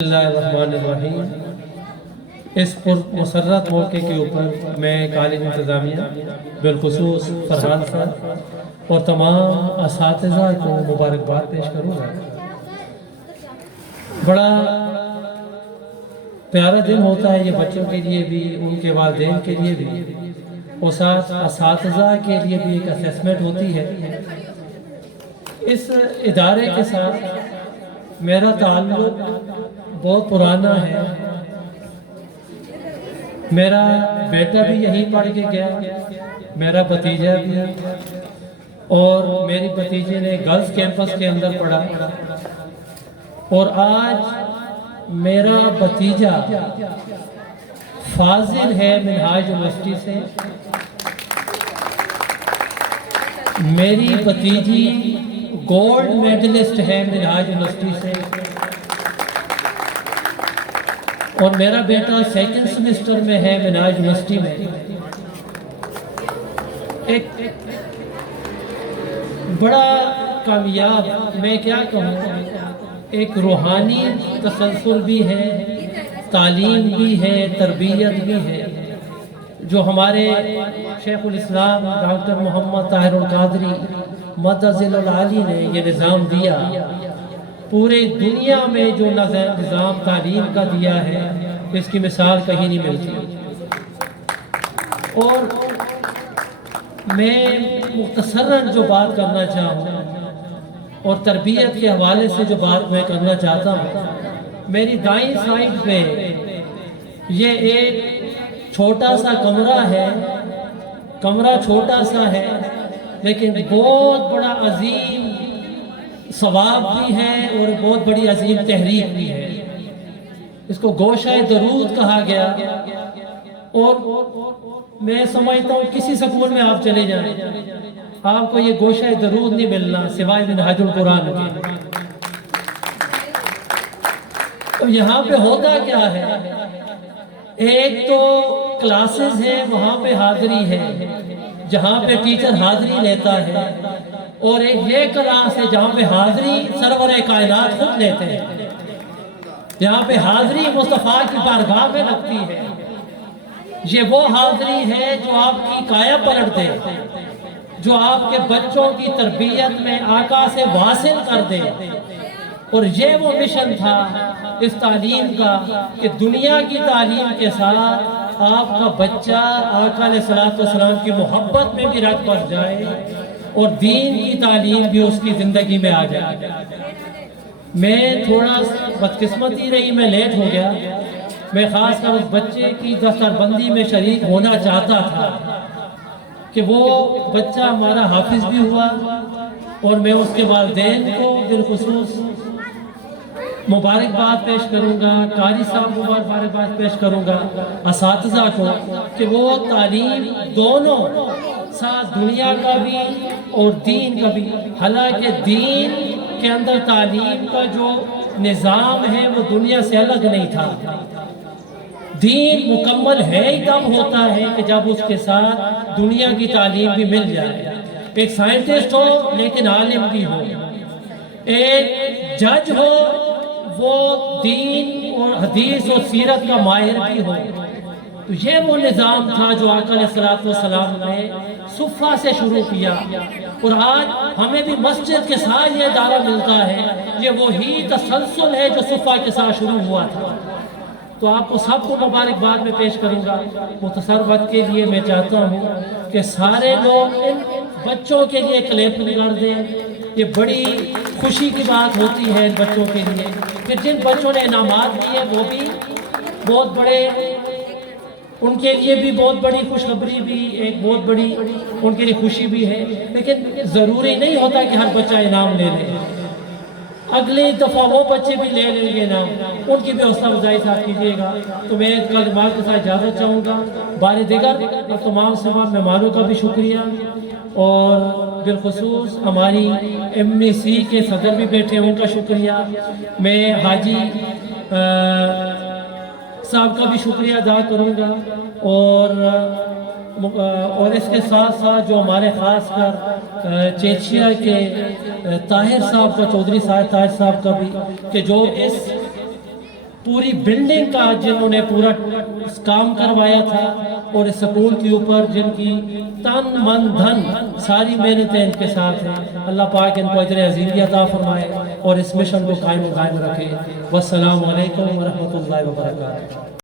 بسم اللہ الرحمن الرحیم۔ اس پر مسرت موقع کے اوپر میں کالج انتظامیہ بالخصوص فرحان صاحب اور تمام اساتذہ کو مبارکباد پیش کروں گا۔ بڑا پیارا دن ہوتا ہے یہ بچوں کے لیے بھی، ان کے والدین کے لیے بھی، اور ساتھ اساتذہ کے لیے بھی ایک اسیسمنٹ ہوتی ہے۔ اس ادارے کے ساتھ میرا تعلق بہت پرانا ہے۔ میرا بیٹا بھی یہیں پڑھ کے گیا، میرا بھتیجا بھی، اور میری بھتیجے نے گرلز کیمپس کے اندر پڑھا، اور آج میرا بھتیجا فاضل ہے منہاج یونیورسٹی سے، میری بھتیجی گولڈ میڈلسٹ ہے منہاج یونیورسٹی سے، اور میرا بیٹا سیکنڈ سیمسٹر میں ہے منہاج یونیورسٹی میں۔ ایک بڑا کامیاب، میں کیا کہوں، ایک روحانی تسلسل بھی ہے، تعلیم بھی ہے، تربیت بھی ہے، جو ہمارے شیخ الاسلام ڈاکٹر محمد طاہر القادری مدظل العالی نے یہ نظام دیا۔ پورے دنیا میں جو نظام تعلیم کا دیا ہے، اس کی مثال کہیں نہیں ملتی۔ اور میں مختصراً جو بات کرنا چاہوں، اور تربیت کے حوالے سے جو بات میں کرنا چاہتا ہوں، میری دائیں سائڈ پہ یہ ایک چھوٹا سا کمرہ ہے، کمرہ چھوٹا سا ہے لیکن بہت بڑا عظیم ثواب بھی ہے اور بہت بڑی عظیم تحریک بھی ہے۔ اس کو گوشہ درود کہا گیا، اور میں سمجھتا ہوں کسی سکول میں آپ چلے جائیں، آپ کو یہ گوشہ درود نہیں ملنا سوائے منہاج القرآن کے۔ تو یہاں پہ ہوتا کیا ہے، ایک تو کلاسز ہے، وہاں پہ حاضری ہے جہاں پہ ٹیچر حاضری لیتا ہے، اور ایک یہ کلاس ہے جہاں پہ حاضری سرور کائنات خود لیتے ہیں، یہاں پہ حاضری مصطفیٰ کی بارگاہ میں لگتی ہے۔ یہ وہ حاضری ہے جو آپ کی کایا پلٹ دے، جو آپ کے بچوں کی تربیت میں آقا سے واصل کر دے۔ اور یہ وہ مشن تھا اس تعلیم کا کہ دنیا کی تعلیم کے ساتھ آپ کا بچہ آقا علیہ السلام کی محبت میں بھی رنگ پڑ جائے، اور دین کی تعلیم بھی اس کی زندگی میں آ جائے۔ میں تھوڑا بدقسمتی رہی، میں لیٹ ہو گیا، میں خاص کر اس بچے کی دفتر بندی میں شریک ہونا چاہتا تھا کہ وہ بچہ ہمارا حافظ بھی ہوا، اور میں اس کے والدین کو بالخصوص مبارکباد پیش کروں گا، قاری صاحب کو مبارکباد پیش کروں گا، اساتذہ کو، کہ وہ تعلیم دونوں ساتھ دنیا کا بھی اور دین کا بھی، حالانکہ دین کے اندر تعلیم کا جو نظام ہے وہ دنیا سے الگ نہیں تھا۔ دین مکمل ہے ہی تب ہوتا ہے کہ جب اس کے ساتھ دنیا کی تعلیم بھی مل جائے۔ ایک سائنٹسٹ ہو لیکن عالم بھی ہو، ایک جج ہو وہ دین اور حدیث اور سیرت کا ماہر بھی ہو۔ تو یہ وہ نظام تھا جو آقا علیہ السلام نے صفہ سے شروع کیا، اور آج ہمیں بھی مسجد کے ساتھ یہ ادارہ ملتا ہے۔ یہ وہی تسلسل ہے جو صفہ کے ساتھ شروع ہوا تھا۔ تو آپ کو سب کو مبارکباد میں پیش کروں گا۔ مختصر وقت کے لیے میں چاہتا ہوں کہ سارے لوگ ان بچوں کے لیے کلیپ کر دیں۔ یہ بڑی خوشی کی بات ہوتی ہے ان بچوں کے لیے کہ جن بچوں نے انعامات دیے وہ بھی بہت بڑے، ان کے لیے بھی بہت بڑی خوشخبری بھی، ایک بہت بڑی ان کے لیے خوشی بھی ہے، لیکن ضروری نہیں ہوتا کہ ہر بچہ انعام لے لے۔ اگلی دفعہ وہ بچے بھی لے لیں گے انعام، ان کی بھی حوصلہ افزائی ساتھ کیجیے گا۔ تو میں کلمات کے ساتھ اجازت چاہوں گا۔ بار دیگر اور تمام مہمانوں کا بھی شکریہ، اور بالخصوص ہماری MSc کے صدر بھی بیٹھے ہیں، ان کا شکریہ۔ میں حاجی صاحب کا بھی شکریہ ادا کروں گا، اور اس کے ساتھ ساتھ جو ہمارے خاص کر چیچیا کے طاہر صاحب کا، چودھری صاحب طاہر صاحب کا بھی، کہ جو اس پوری بلڈنگ کا جنہوں نے پورا کام کروایا تھا، اور اس سکول کے اوپر جن کی تن من دھن ساری محنتیں ان کے ساتھ ہیں، اللہ پاک ان کو اجر عظیم عطا فرمائے اور اس مشن کو قائم و دائم رکھے۔ والسلام علیکم ورحمۃ اللہ وبرکاتہ۔